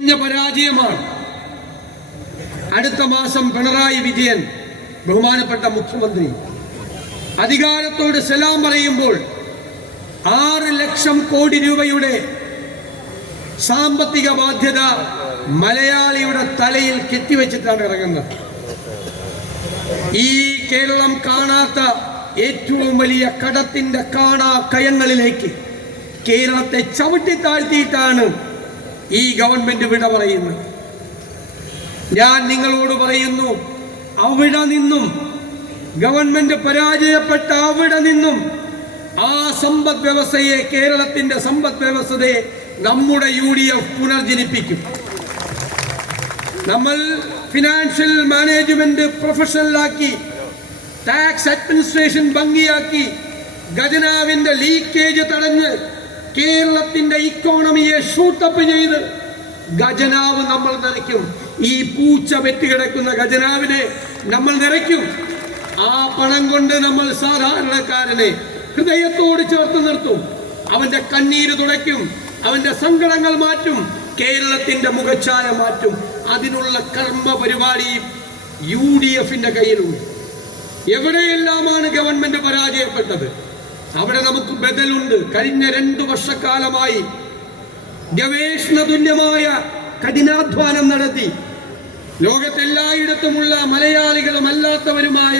പരാജയമാണ്. അടുത്ത മാസം പിണറായി വിജയൻ ബഹുമാനപ്പെട്ട മുഖ്യമന്ത്രി അധികാരത്തോട് സലാം പറയുമ്പോൾ 6 ലക്ഷം കോടി രൂപയുടെ സാമ്പത്തിക ബാധ്യത മലയാളിയുടെ തലയിൽ കെട്ടിവെച്ചിട്ടാണ് ഇറങ്ങുന്നത്. ഈ കേരളം കാണാത്ത ഏറ്റവും വലിയ കടത്തിന്റെ കയങ്ങളിലേക്ക് കേരളത്തെ ചവിട്ടി താഴ്ത്തിയിട്ടാണ് ഈ ഗവൺമെന്റ് വിട പറയുന്നത്. ഞാൻ നിങ്ങളോട് പറയുന്നു, അവിടെ നിന്നും ഗവൺമെന്റ് പരാജയപ്പെട്ട അവിടെ നിന്നും ആ സമ്പദ് വ്യവസ്ഥയെ, കേരളത്തിന്റെ സമ്പദ് വ്യവസ്ഥയെ നമ്മുടെ UDF പുനർജനിപ്പിക്കും. നമ്മൾ ഫിനാൻഷ്യൽ മാനേജ്മെന്റ് പ്രൊഫഷണലാക്കി, ടാക്സ് അഡ്മിനിസ്ട്രേഷൻ ഭംഗിയാക്കി, ഖജനാവിന്റെ ലീക്കേജ് തടഞ്ഞ് കേരളത്തിന്റെ ഇക്കോണമിയെ ഷൂട്ടപ്പ് ചെയ്ത് ഖജനാവ് നമ്മൾ നിറയ്ക്കും. ഈ പൂച്ച വെറ്റുകിടക്കുന്ന ഖജനാവിനെ നമ്മൾ നിറയ്ക്കും. ആ പണം കൊണ്ട് നമ്മൾ സാധാരണക്കാരനെ ഹൃദയത്തോട് ചേർത്ത് നിർത്തും. അവന്റെ കണ്ണീര് തുടയ്ക്കും, അവന്റെ സങ്കടങ്ങൾ മാറ്റും, കേരളത്തിന്റെ മുഖച്ഛായ മാറ്റും. അതിനുള്ള കർമ്മ പരിപാടി UDFന്റെ കയ്യിലുണ്ട്. എവിടെയെല്ലാമാണ് ഗവൺമെന്റ് പരാജയപ്പെട്ടത് അവിടെ നമുക്ക് ബദലുണ്ട്. കഴിഞ്ഞ 2 വർഷക്കാലമായി ഗവേഷണ തുല്യമായ കഠിനാധ്വാനം നടത്തി ലോകത്തെല്ലായിടത്തുമുള്ള മലയാളികളും അല്ലാത്തവരുമായ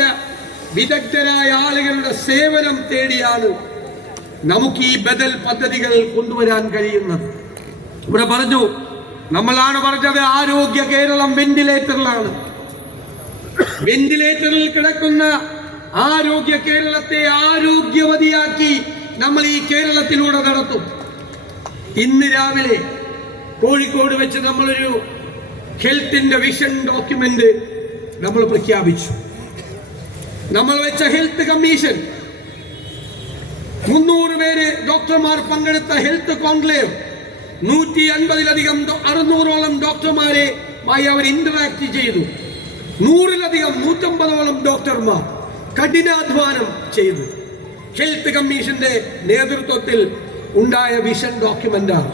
വിദഗ്ധരായ ആളുകളുടെ സേവനം തേടിയാണ് നമുക്ക് ഈ ബദൽ പദ്ധതികൾ കൊണ്ടുവരാൻ കഴിയുന്നത്. ഇവിടെ പറഞ്ഞു, നമ്മളാണ് പറഞ്ഞത് ആരോഗ്യ കേരളം വെന്റിലേറ്ററിലാണ്. വെന്റിലേറ്ററിൽ കിടക്കുന്ന ആരോഗ്യ കേരളത്തെ ആരോഗ്യവതിയാക്കി നമ്മൾ ഈ കേരളത്തിലൂടെ നടത്തും. ഇന്ന് രാവിലെ കോഴിക്കോട് വെച്ച് നമ്മളൊരു ഹെൽത്തിന്റെ വിഷൻ ഡോക്യുമെന്റ് നമ്മൾ പ്രഖ്യാപിച്ചു. നമ്മൾ വെച്ച ഹെൽത്ത് കമ്മീഷൻ 300 പേര് ഡോക്ടർമാർ പങ്കെടുത്ത ഹെൽത്ത് കോൺക്ലേവ് 150-ലധികം 600ഓളം ഡോക്ടർമാരെ അവർ ഇന്ററാക്ട് ചെയ്തു. 100-ലധികം 150ഓളം ഡോക്ടർമാർ കഠിനാധ്വാനം ചെയ്തു. ഹെൽത്ത് കമ്മീഷന്റെ നേതൃത്വത്തിൽ ഉണ്ടായ വിഷൻ ഡോക്യുമെന്റാണ്.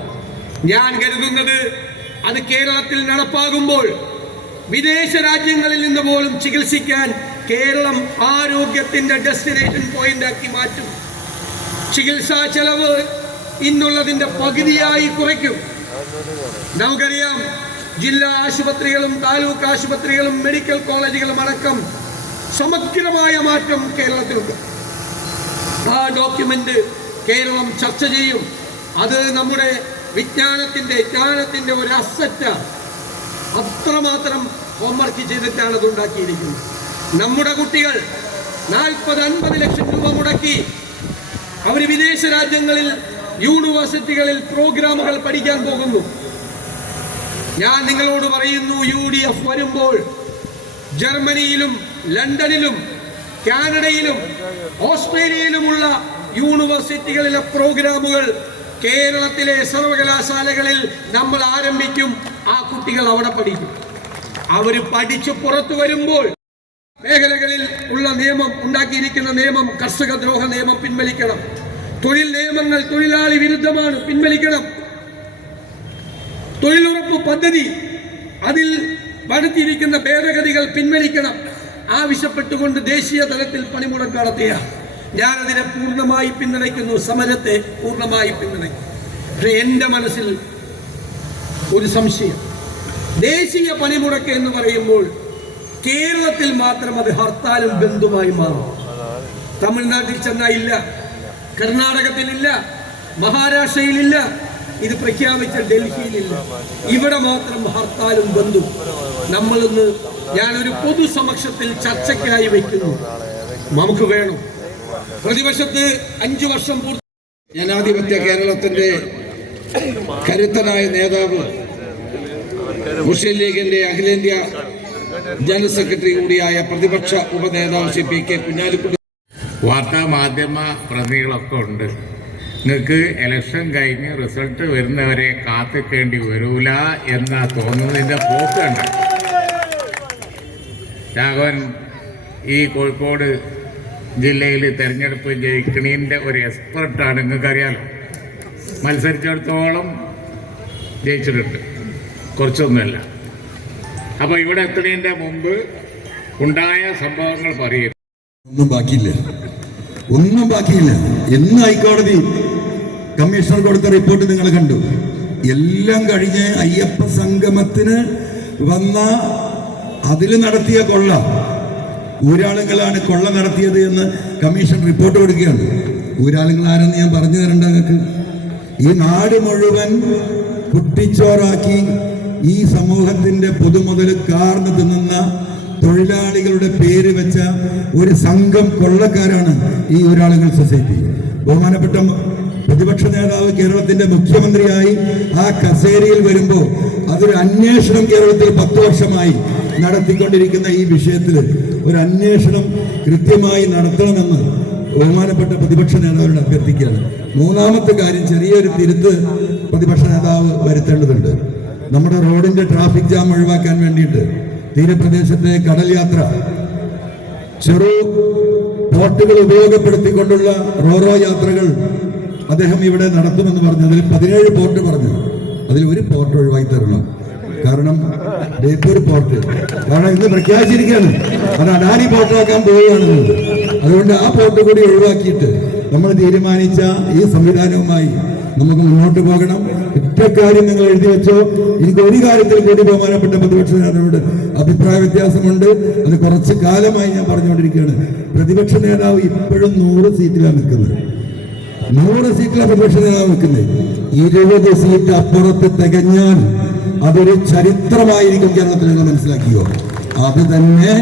ഞാൻ കരുതുന്നത് അത് കേരളത്തിൽ നടപ്പാകുമ്പോൾ വിദേശ രാജ്യങ്ങളിൽ നിന്ന് പോലും ചികിത്സിക്കാൻ കേരളം ആരോഗ്യത്തിന്റെ ഡെസ്റ്റിനേഷൻ പോയിന്റ് ആക്കി മാറ്റും. ചികിത്സാ ചെലവ് ഇന്നുള്ളതിന്റെ പകുതിയായി കുറയ്ക്കും. നമുക്കറിയാം, ജില്ലാ ആശുപത്രികളും താലൂക്ക് ആശുപത്രികളും മെഡിക്കൽ കോളേജുകളും അടക്കം സമഗ്രമായ മാറ്റം കേരളത്തിലുണ്ട്. ആ ഡോക്യുമെന്റ് കേരളം ചർച്ച ചെയ്യും. അത് നമ്മുടെ ജ്ഞാനത്തിന്റെ ഒരു അസറ്റാണ്. അത്രമാത്രം ഹോംവർക്ക് ചെയ്തിട്ടാണ് അത് ഉണ്ടാക്കിയിരിക്കുന്നത്. നമ്മുടെ കുട്ടികൾ 40-50 ലക്ഷം രൂപ മുടക്കി അവർ വിദേശ രാജ്യങ്ങളിൽ യൂണിവേഴ്സിറ്റികളിൽ പ്രോഗ്രാമുകൾ പഠിക്കാൻ പോകുന്നു. ഞാൻ നിങ്ങളോട് പറയുന്നു, UDF വരുമ്പോൾ ജർമ്മനിയിലും ലണ്ടനിലും കാനഡയിലും ഓസ്ട്രേലിയയിലുമുള്ള യൂണിവേഴ്സിറ്റികളിലെ പ്രോഗ്രാമുകൾ കേരളത്തിലെ സർവകലാശാലകളിൽ നമ്മൾ ആരംഭിക്കും. ആ കുട്ടികൾ അവിടെ പഠിക്കും. അവർ പഠിച്ചു പുറത്തു വരുമ്പോൾ മേഖലകളിൽ ഉള്ള നിയമം ഉണ്ടാക്കിയിരിക്കുന്ന നിയമം, കർഷക ദ്രോഹ നിയമം പിൻവലിക്കണം. തൊഴിൽ നിയമങ്ങൾ തൊഴിലാളി വിരുദ്ധമാണ്, പിൻവലിക്കണം. തൊഴിലുറപ്പ് പദ്ധതി അതിൽ വരുത്തിയിരിക്കുന്ന ഭേദഗതികൾ പിൻവലിക്കണം. ആവശ്യപ്പെട്ടുകൊണ്ട് ദേശീയ തലത്തിൽ പണിമുടക്ക് നടത്തിയ ഞാനതിനെ പൂർണ്ണമായി പിന്തുണയ്ക്കുന്നു. സമരത്തെ പൂർണ്ണമായി പിന്തുണയ്ക്കും. പക്ഷെ എൻ്റെ മനസ്സിൽ ഒരു സംശയം, ദേശീയ പണിമുടക്ക് എന്ന് പറയുമ്പോൾ കേരളത്തിൽ മാത്രം അത് ഹർത്താലും ബന്ധുമായി മാറും. തമിഴ്നാട്ടിൽ ചെന്നാൽ ഇല്ല, കർണാടകത്തിലില്ല, മഹാരാഷ്ട്രയിലില്ല, ഇത് പ്രഖ്യാപിച്ച ഡൽഹിയിലില്ല. ഇവിടെ മാത്രം ഹർത്താലും ബന്ധും. നമ്മളിന്ന് ഞാനൊരു പൊതുസമക്ഷത്തിൽ ചർച്ചയ്ക്കായി വയ്ക്കുന്നു. നമുക്ക് വേണം. പ്രതിപക്ഷത്ത് 5 വർഷം പൂർത്തി ജനാധിപത്യ കേരളത്തിന്റെ കരുത്തനായ നേതാവ്, മുസ്ലിം ലീഗിന്റെ അഖിലേന്ത്യാ ജനറൽ സെക്രട്ടറി കൂടിയായ പ്രതിപക്ഷ ഉപനേതാവ് ശ്രീ PK കുഞ്ഞാലിക്കുട്ടി. വാർത്താ മാധ്യമ പ്രതികളൊക്കെ ഉണ്ട്. നിങ്ങൾക്ക് ഇലക്ഷൻ കഴിഞ്ഞ് റിസൾട്ട് വരുന്നവരെ കാത്തിക്കേണ്ടി വരൂല എന്നാ തോന്നുന്നതിൻ്റെ പോക്കുണ്ട്. രാഘവൻ ഈ കോഴിക്കോട് ജില്ലയിൽ തെരഞ്ഞെടുപ്പ് ജയിക്കണീൻ്റെ ഒരു എക്സ്പെർട്ടാണ്. നിങ്ങൾക്കറിയാലോ, മത്സരിച്ചിടത്തോളം ജയിച്ചിട്ടുണ്ട്. കുറച്ചൊന്നുമല്ല. അപ്പോൾ ഇവിടെ എത്തുന്നതിൻ്റെ മുമ്പ് ഉണ്ടായ സംഭവങ്ങൾ പറയും. ഒന്നും ബാക്കിയില്ല. എന്ന് ഹൈക്കോടതി കമ്മീഷണർ കൊടുത്ത റിപ്പോർട്ട് നിങ്ങൾ കണ്ടു. എല്ലാം കഴിഞ്ഞ് അയ്യപ്പ സംഗമത്തിന് വന്ന അതിൽ നടത്തിയ കൊള്ള, ഊരാളുകളാണ് കൊള്ള നടത്തിയത് എന്ന് കമ്മീഷൻ റിപ്പോർട്ട് കൊടുക്കുകയാണ്. ഊരാളുകൾ ആരെന്ന് ഞാൻ പറഞ്ഞു തരണ്ട നിങ്ങൾക്ക്. ഈ നാട് മുഴുവൻ കുട്ടിച്ചോറാക്കി ഈ സമൂഹത്തിന്റെ പൊതുമുതൽ കാർന്ന് തിന്നുന്ന തൊഴിലാളികളുടെ പേര് വെച്ച ഒരു സംഘം കൊള്ളക്കാരാണ് ഈ ഊരാളുകൾ സൊസൈറ്റി. ബഹുമാനപ്പെട്ട പ്രതിപക്ഷ നേതാവ് കേരളത്തിന്റെ മുഖ്യമന്ത്രിയായി ആ കസേരയിൽ വരുമ്പോൾ അതൊരു അന്വേഷണം കേരളത്തിൽ 10 വർഷമായി നടത്തിക്കൊണ്ടിരിക്കുന്ന ഈ വിഷയത്തിൽ ഒരു അന്വേഷണം കൃത്യമായി നടത്തണമെന്ന് ബഹുമാനപ്പെട്ട പ്രതിപക്ഷ നേതാവിനോട് അഭ്യർത്ഥിക്കുകയാണ്. മൂന്നാമത്തെ കാര്യം, ചെറിയൊരു തിരുത്ത് പ്രതിപക്ഷ നേതാവ് വരുത്തേണ്ടതുണ്ട്. നമ്മുടെ റോഡിന്റെ ട്രാഫിക് ജാം ഒഴിവാക്കാൻ വേണ്ടിയിട്ട് തീരപ്രദേശത്തെ കടൽ യാത്ര ചെറു ബോട്ടുകൾ ഉപയോഗപ്പെടുത്തിക്കൊണ്ടുള്ള റോറോ യാത്രകൾ അദ്ദേഹം ഇവിടെ നടത്തുമെന്ന് പറഞ്ഞു. അതിൽ 17 പോർട്ട് പറഞ്ഞു. അതിൽ ഒരു പോർട്ട് ഒഴിവാക്കി തരണം. കാരണം ബേപ്പൂർ പോർട്ട് ഇന്ന് പ്രഖ്യാപിച്ചിരിക്കുകയാണ്, അത് അഡാനി പോർട്ടാക്കാൻ പോവുകയാണെന്ന്. അതുകൊണ്ട് ആ പോർട്ട് കൂടി ഒഴിവാക്കിയിട്ട് നമ്മൾ തീരുമാനിച്ച ഈ സംവിധാനവുമായി നമുക്ക് മുന്നോട്ട് പോകണം. ഇക്കാര്യം നിങ്ങൾ എഴുതി വെച്ചോ. എനിക്ക് ഒരു കാര്യത്തിൽ കൂടി ബഹുമാനപ്പെട്ട പ്രതിപക്ഷ നേതാവിനോട് അഭിപ്രായ വ്യത്യാസമുണ്ട്. അത് കുറച്ച് കാലമായി ഞാൻ പറഞ്ഞുകൊണ്ടിരിക്കുകയാണ്. പ്രതിപക്ഷ നേതാവ് ഇപ്പോഴും 100 സീറ്റിലാണ് നിൽക്കുന്നത്. 100 സീറ്റിലാണ് പ്രതിപക്ഷ നേതാവ് നിൽക്കുന്നത്. 20 സീറ്റ് അപ്പുറത്ത് തികഞ്ഞാൽ അതൊരു ചരിത്രമായിരിക്കും കേരളത്തിൽ. നിങ്ങൾ മനസ്സിലാക്കിയോ? അത് തന്നെ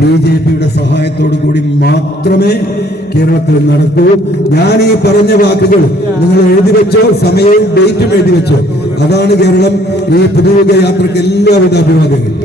BJPയുടെ സഹായത്തോടു കൂടി മാത്രമേ കേരളത്തിൽ നടക്കൂ. ഞാൻ ഈ പറഞ്ഞ വാക്കുകൾ നിങ്ങൾ എഴുതി വെച്ചോ, സമയവും ഡേറ്റും എഴുതി വെച്ചോ. അതാണ് കേരളം. ഈ പുതുയുഗ യാത്രക്ക് എല്ലാവിധ അഭിവാദ്യങ്ങളും.